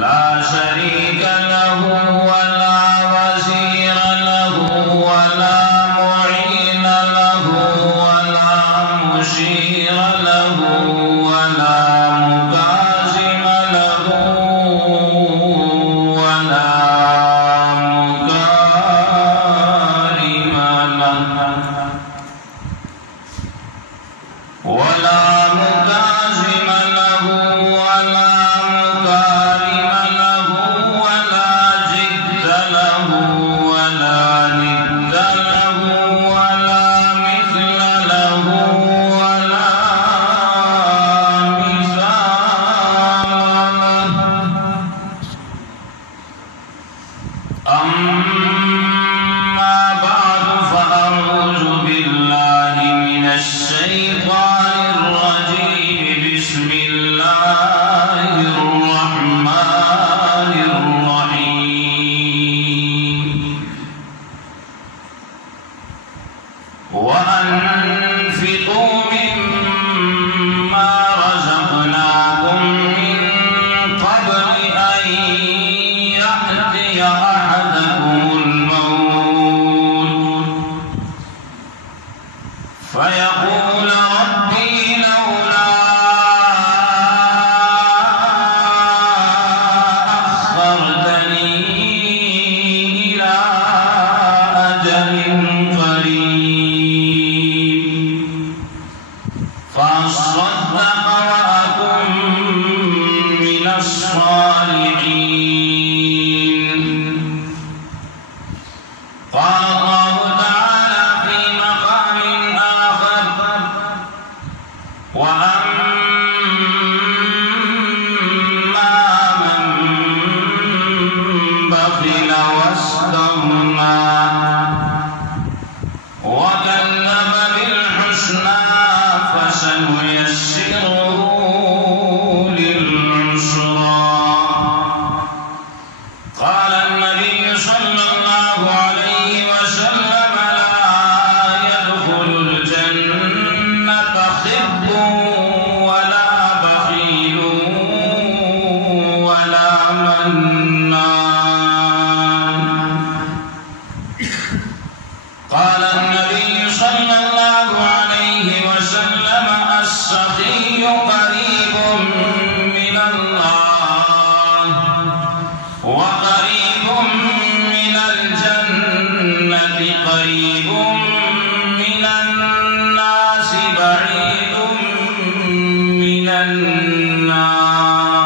لا شريك له ولا وزير له ولا معين له ولا مشير له ولا مكازم له ولا مكارم له ولا مكازم له ولا مكارم له ولا جد له ولا ند له ولا مثل له ولا مثال له. أما بعد فأعوذ بالله من الشيطان الرجيم. بسم الله الرحمن الرحيم. وأنفقوا مما رزقناكم من قبل أن يأتي أحدكم الموت فيقول ربي لولا أخرتني إلى أجل قريب فأصدق وأكن من الصالحين. قال الله تعالى في مقام آخر: وأما من بخل واستغنى وكذب بالحسنى فسنيسره للعسرى. قال النبي صلى الله عليه وسلم: لا يدخل الجنة خب ولا بخيل ولا منان. قال النبي صلى الله عليه وسلم: السخي قريب من الله وقريب من الجنة قريب من الناس بعيد من النار.